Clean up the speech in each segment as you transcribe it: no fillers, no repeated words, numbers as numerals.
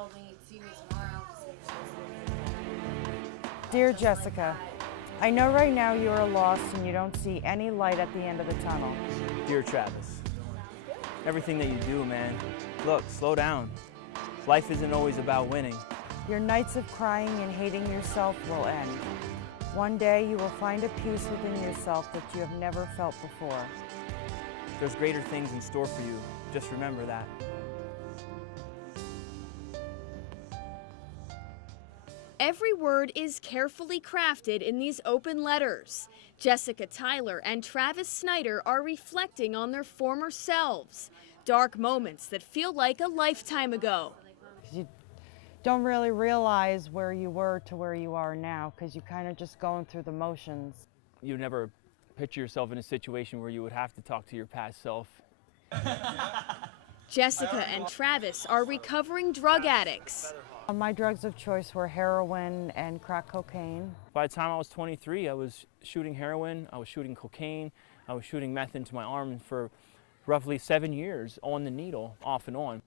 told me he'd see me tomorrow. Dear Jessica, I know right now you are lost and you don't see any light at the end of the tunnel. Dear Travis, everything that you do, man, look, slow down. Life isn't always about winning. Your nights of crying and hating yourself will end. One day you will find a peace within yourself that you have never felt before. There's greater things in store for you. Just remember that. Every word is carefully crafted in these open letters. Jessica Tyler and Travis Snyder are reflecting on their former selves. Dark moments that feel like a lifetime ago. You don't really realize where you were to where you are now because you're kind of just going through the motions. You never picture yourself in a situation where you would have to talk to your past self. Jessica and Travis are recovering drug addicts. My drugs of choice were heroin and crack cocaine. By the time I was 23, I was shooting heroin, I was shooting cocaine, I was shooting meth into my arm for roughly 7 years on the needle, off and on.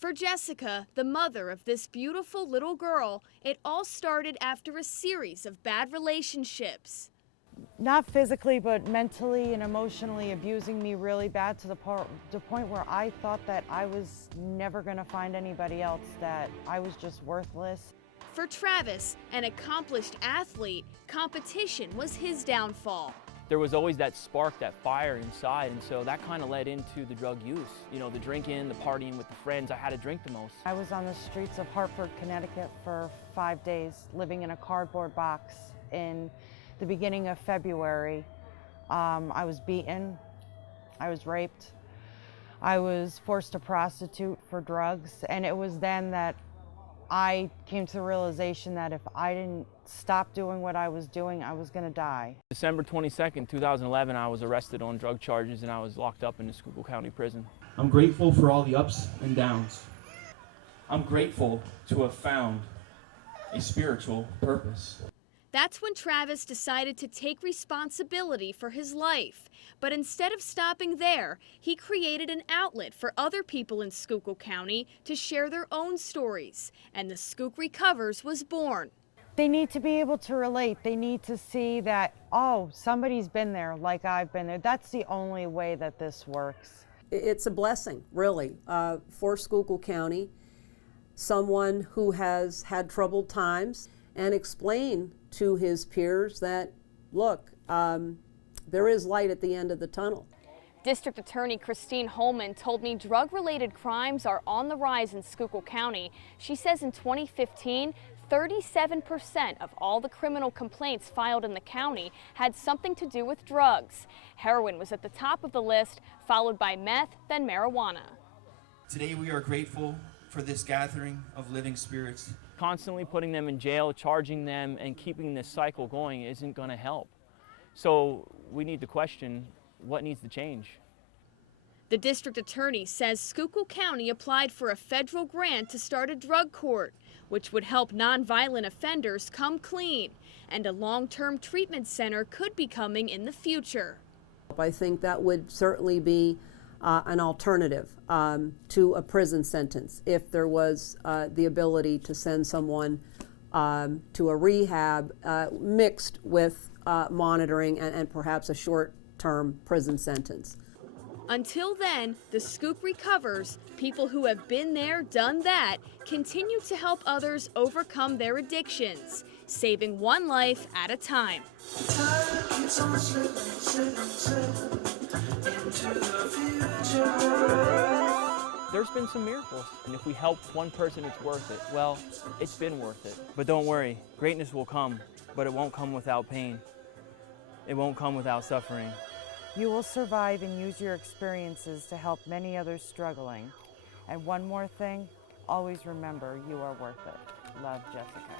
For Jessica, the mother of this beautiful little girl, it all started after a series of bad relationships. Not physically, but mentally and emotionally abusing me really bad to the point where I thought that I was never going to find anybody else, that I was just worthless. For Travis, an accomplished athlete, competition was his downfall. There was always that spark, that fire inside, and so that kind of led into the drug use. You know, the drinking, the partying with the friends. I had to drink the most. I was on the streets of Hartford, Connecticut for 5 days, living in a cardboard box. In the beginning of February, I was beaten, I was raped, I was forced to prostitute for drugs, and it was then that I came to the realization that if I didn't stop doing what I was doing, I was gonna die. December 22nd, 2011, I was arrested on drug charges and I was locked up in the Schuylkill County Prison. I'm grateful for all the ups and downs. I'm grateful to have found a spiritual purpose. That's when Travis decided to take responsibility for his life. But instead of stopping there, he created an outlet for other people in Schuylkill County to share their own stories. And The Skook Recovers was born. They need to be able to relate. They need to see that, oh, somebody's been there like I've been there. That's the only way that this works. It's a blessing, really, for Schuylkill County. Someone who has had troubled times and explain to his peers that, look, there is light at the end of the tunnel. District Attorney Christine Holman told me drug-related crimes are on the rise in Schuylkill County. She says in 2015, 37% of all the criminal complaints filed in the county had something to do with drugs. Heroin was at the top of the list, followed by meth, then marijuana. Today we are grateful for this gathering of living spirits. Constantly putting them in jail, charging them, and keeping this cycle going isn't going to help. So we need to question what needs to change. The district attorney says Schuylkill County applied for a federal grant to start a drug court, which would help nonviolent offenders come clean, and a long-term treatment center could be coming in the future. I think that would certainly be an alternative to a prison sentence if there was the ability to send someone to a rehab mixed with monitoring and perhaps a short-term prison sentence. Until then, the Skook Recovers, people who have been there, done that, continue to help others overcome their addictions, saving one life at a time. There's been some miracles, and if we help one person, it's worth it. Well, it's been worth it. But don't worry, greatness will come, but it won't come without pain. It won't come without suffering. You will survive and use your experiences to help many others struggling. And one more thing, always remember you are worth it. Love, Jessica.